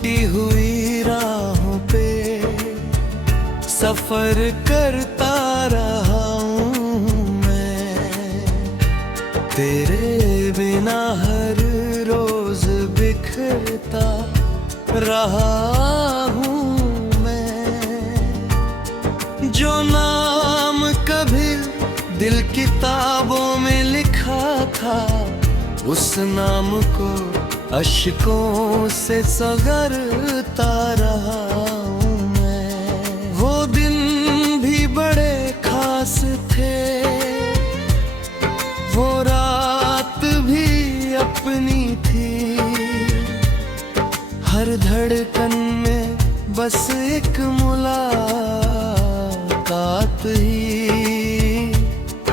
टूटी हुई राहों पे सफर करता रहा हूँ मैं, तेरे बिना हर रोज बिखरता रहा हूँ मैं। जो नाम कभी दिल किताबों में लिखा था, उस नाम को अश्कों से सगरता रहा हूँ मैं। वो दिन भी बड़े खास थे, वो रात भी अपनी थी, हर धड़कन में बस एक मुलाकात ही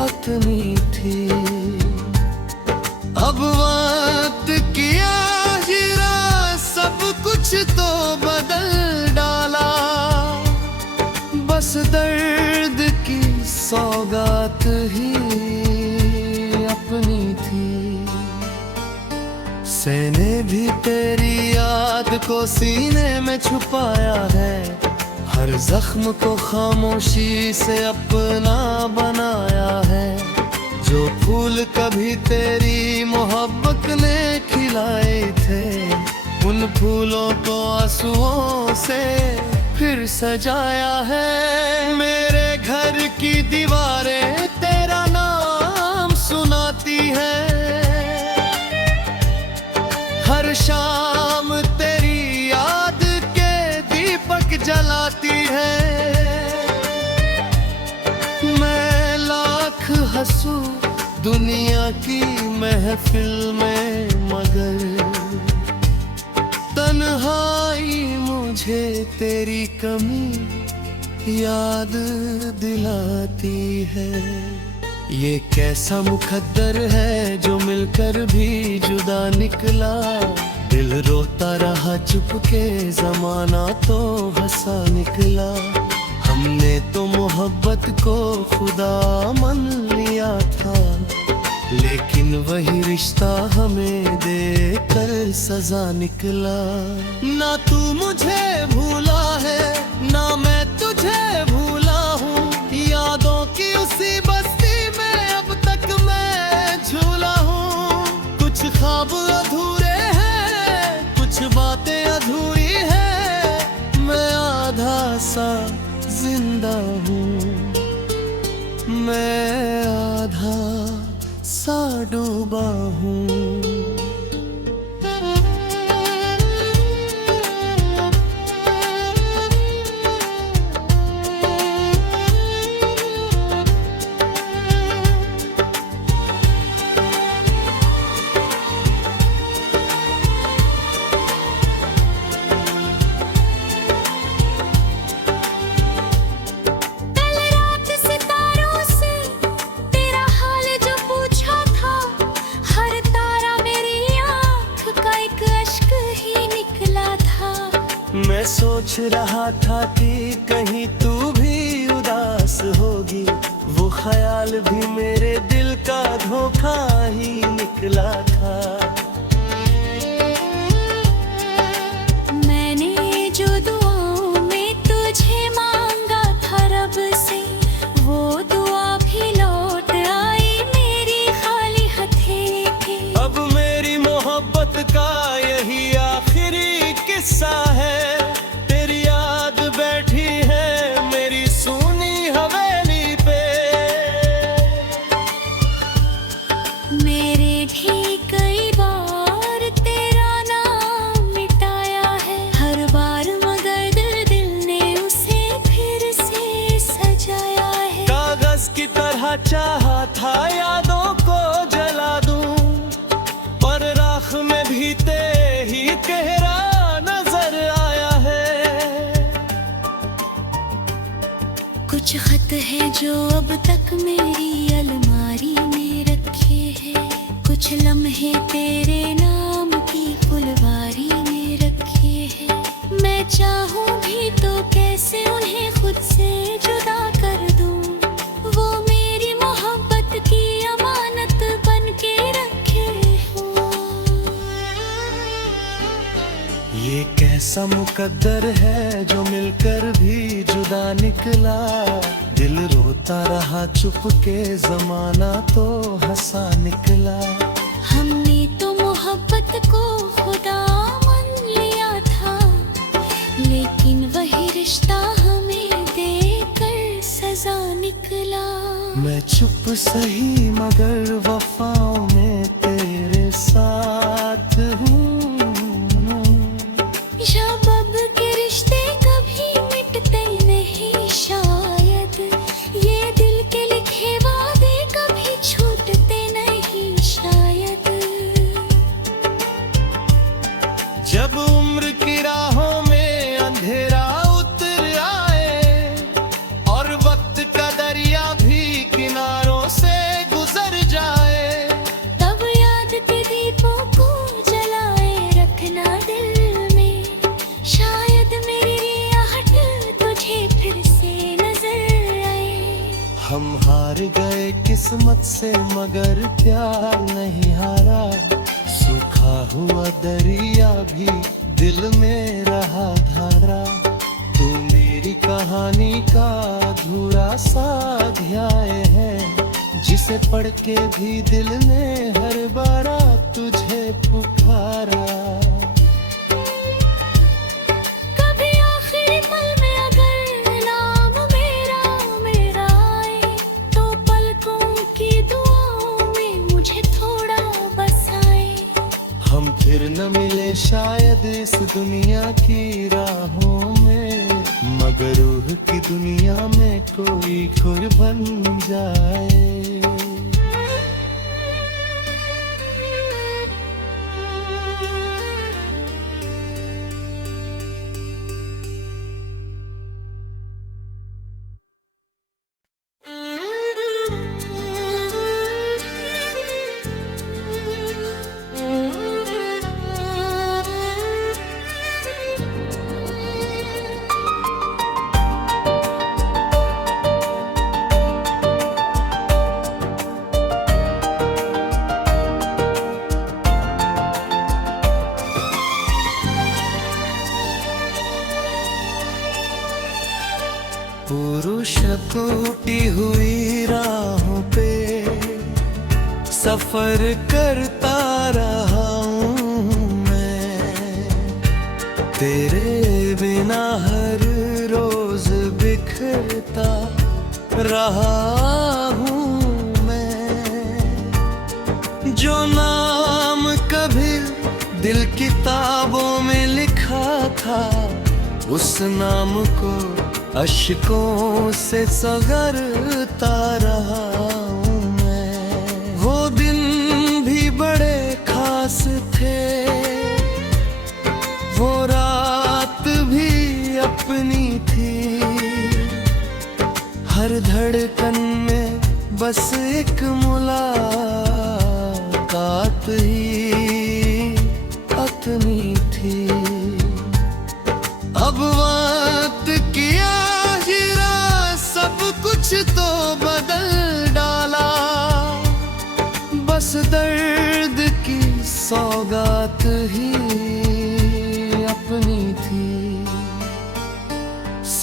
अपनी थी। अब वक्त किया हीरा सब कुछ तो बदल डाला, बस दर्द की सौगात ही अपनी थी। मैंने भी तेरी याद को सीने में छुपाया है, हर जख्म को खामोशी से अपना बनाया है। जो फूल कभी तेरी मोहब्बत ने खिलाए थे, उन फूलों को आंसुओं से फिर सजाया है। मेरे घर की दीवारें तेरा नाम सुनाती है, हर शाम तेरी याद के दीपक जलाती है। मैं लाख हंसू दुनिया की महफिल में, मगर तन्हाई मुझे तेरी कमी याद दिलाती है। ये कैसा मुकद्दर है जो मिलकर भी जुदा निकला, दिल रोता रहा चुपके ज़माना तो हंसा निकला। हमने तो मोहब्बत को खुदा मान लिया था, लेकिन वही रिश्ता हमें देकर सजा निकला। ना तू मुझे भूला है, ना मैं तुझे भूला हूँ, यादों की उसी बस्ती में अब तक मैं झूला हूँ। कुछ ख्वाब अधूरे हैं, कुछ बातें अधूरी हैं, मैं आधा सा जिंदा हूँ, मैं आधा सा डूबा हूँ। मैं सोच रहा था कि कहीं तू भी उदास होगी, वो ख्याल भी मेरे दिल का धोखा ही निकला था। मैंने जो दुआओं में तुझे मांगा था रब से, वो दुआ भी लौट आई मेरी खाली हथेली। अब मेरी मोहब्बत का यही आखिरी किस्सा है, तेरी याद बैठी है मेरी सूनी हवेली पे। मेरे भी कई बार तेरा नाम मिटाया है, हर बार मगर दिल ने उसे फिर से सजाया है। कागज की तरह चाहा था यादों को जला दूं, पर राख में भी तेरे ही गहरा नजर आया है। कुछ खत है जो अब तक मेरी अलमारी में रखे हैं, कुछ लम्हे तेरे नाम की फुलवारी में रखे हैं। मैं चाहूँ भी तो कैसे उन्हें खुद से जुदा कर दूँ, वो मेरी मोहब्बत की अमानत बन के रखे हो। ये कैसा मुकद्दर है जो मिलकर भी जुदा निकला। दिल रोता रहा चुपके, जमाना तो हंसा निकला। हमने तो मोहब्बत को खुदा मान लिया था, लेकिन वही रिश्ता हमें देकर सजा निकला। मैं चुप सही मगर वफाओं में तेरे साथ हूँ। शबब के रिश्ते कभी मिटते नहीं शायद, ये दिल के लिखे वादे कभी छूटते नहीं शायद। जब उम्र की राहों में अंधेरा उतर आए और वक्त का दरिया भी किनारों से गुजर जाए, तब याद के दीपों को जलाए रखना दिल में, शायद मेरी आहट तुझे फिर से नजर आए। हम हार गए किस्मत से मगर प्यार नहीं हारा। सूखा हुआ दरिया भी दिल में रहा धारा। तू मेरी कहानी का अधूरा सा अध्याय है, जिसे पढ़ के भी दिल ने हर बार तुझे पुकारा। कभी आखिरी पल में अगर नाम मेरा आए, तो पलकों की दुआओं में मुझे थोड़ा बसाए। हम फिर न मिले शायद इस दुनिया की राहों में, मगर रूह की दुनिया में कोई खुर बन जाए। पुरुष टूटी हुई राहों पे सफर करता रहा हूँ मैं। तेरे बिना हर रोज बिखरता रहा हूँ मैं। जो नाम कभी दिल किताबों में लिखा था, उस नाम को अश्कों से सगरता रहा हूँ मैं। वो दिन भी बड़े खास थे, वो रात भी अपनी थी। हर धड़कन में बस एक मुलाकात ही अतनी थी। अब वक्त किया सब कुछ तो बदल डाला, बस दर्द की सौगात ही अपनी थी।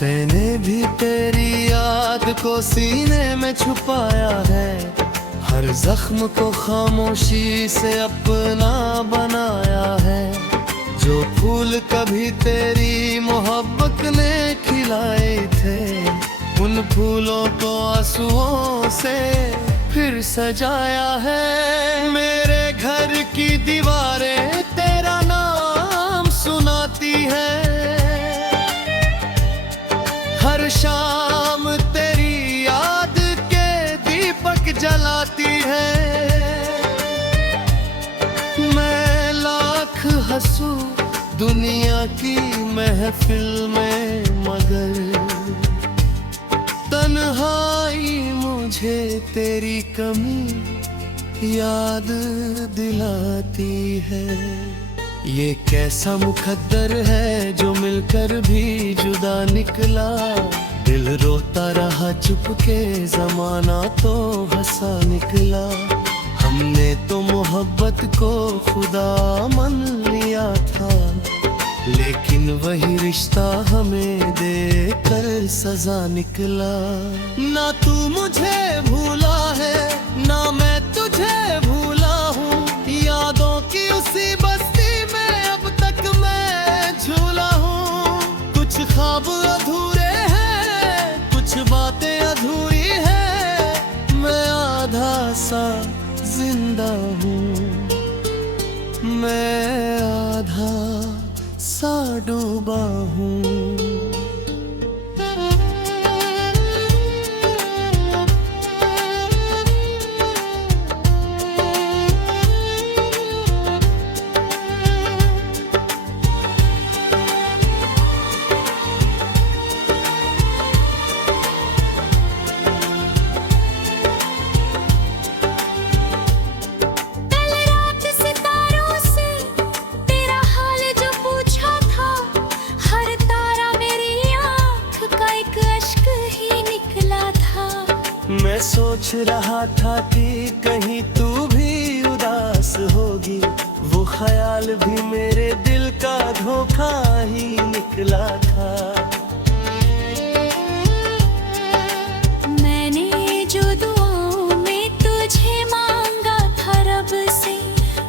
मैंने भी तेरी याद को सीने में छुपाया है, हर जख्म को खामोशी से अपना बनाया है। जो फूल कभी तेरी मोहब्बत ने खिलाए थे, उन फूलों को आंसुओं से फिर सजाया है। मेरे घर की दीवारें तेरा नाम सुनाती है, हर शाम तेरी याद के दीपक जलाती है। मैं लाख हंसूं दुनिया की महफिल में, मगर तन्हाई मुझे तेरी कमी याद दिलाती है। ये कैसा मुकद्दर है जो मिलकर भी जुदा निकला। दिल रोता रहा चुपके, जमाना तो हंसा निकला। हमने तो मोहब्बत को खुदा मान लिया था, लेकिन वही रिश्ता हमें देकर सजा निकला। ना तू मुझे भूला है ना मैं तुझे भूला हूँ, यादों की उसी बस्ती में अब तक मैं झूला हूँ। कुछ ख्वाब अधूरे हैं, कुछ बातें अधूरी हैं, मैं आधा सा जिंदा हूँ, मैं आधा सा डूबा हूँ। मैं सोच रहा था कि कहीं तू भी उदास होगी, वो ख्याल भी मेरे दिल का धोखा ही निकला था। मैंने जो दुआओं में तुझे मांगा था रब से,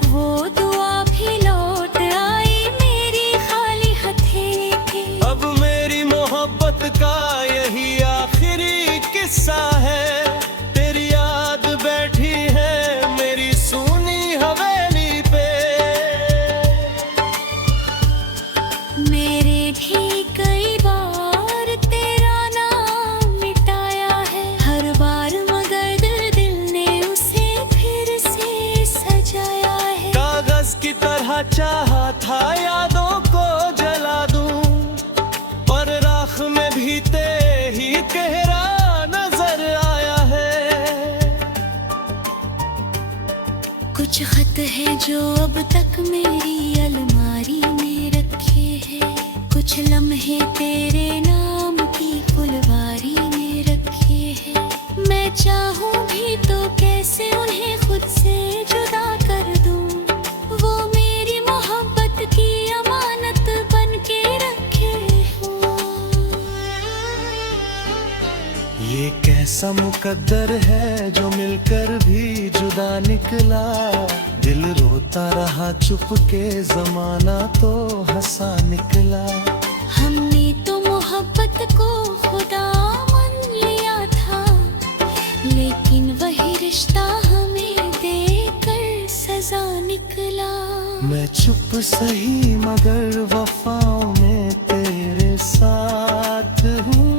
वो दुआ भी लौट आई मेरी खाली हथेली के। अब मेरी मोहब्बत का यही आखिरी किस्सा है, तेरी याद बैठी है मेरी सूनी हवेली पे। मेरे भी कई बार तेरा नाम मिटाया है, हर बार मगर दिल ने उसे फिर से सजाया है। कागज की तरह चाहा था यादों को जला दूं, पर राख में भी तेरे ही गहरा नजर आया है। कुछ खत है जो अब तक मेरी अलमारी में रखे हैं, कुछ लम्हे तेरे नाम की फुलवारी में रखे हैं। मैं चाहूँ भी तो कैसे उन्हें खुद से जुदा कर दूँ, वो मेरी मोहब्बत की अमानत बन के रखे हो। ये कैसा मुकद्दर है जो मिलकर भी जुदा निकला, दिल रोता रहा चुप के जमाना तो हंसा निकला। हमने तो मोहब्बत को खुदा मान लिया था, लेकिन वही रिश्ता हमें देकर सजा निकला। मैं चुप सही मगर वफाओं में तेरे साथ हूँ।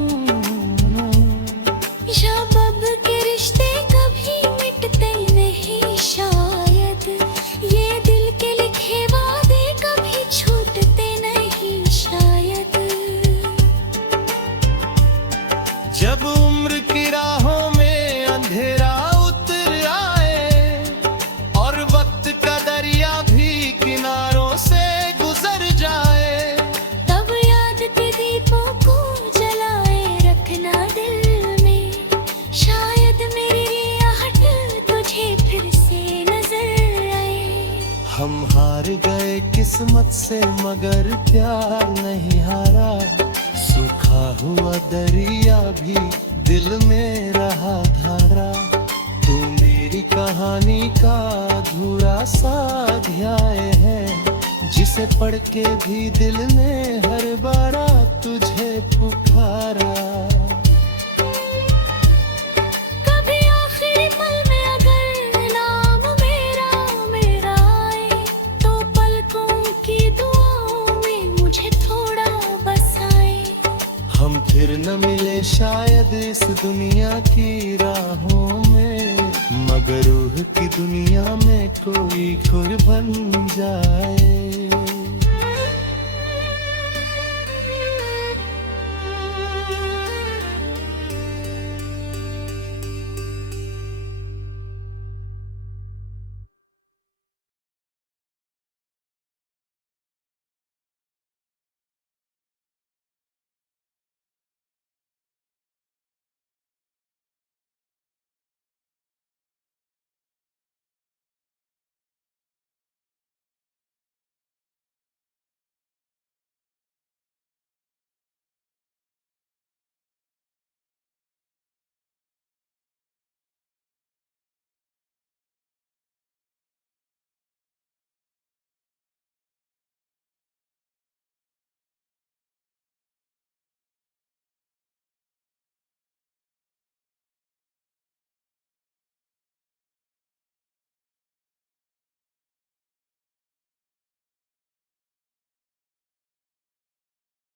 शबब के रिश्ते कभी मिटते नहीं शायद, ये दिल के लिखे वादे कभी छूटते नहीं शायद। जब उम्र की राहों में अंधेरा उतर आए और वक्त का दरिया भी किनारों से गुजर जाए, तब याद के दीपों को जलाए रखना दिल में, शायद मेरी आहट तुझे फिर से नजर आए। हम हार गए किस्मत से मगर प्यार नहीं हारा, सूखा हुआ दरिया भी दिल में रहा धारा। तू मेरी कहानी का अधूरा सा अध्याय है, जिसे पढ़ के भी दिल ने हर बार तुझे पुकारा। कभी आखिरी पल में अगर नाम मेरा आए, तो पलकों की दुआओं में मुझे थोड़ा बसाए। हम फिर न मिले शायद इस दुनिया की राहों में, मगर रूह की दुनिया में कोई खुद बन जाए।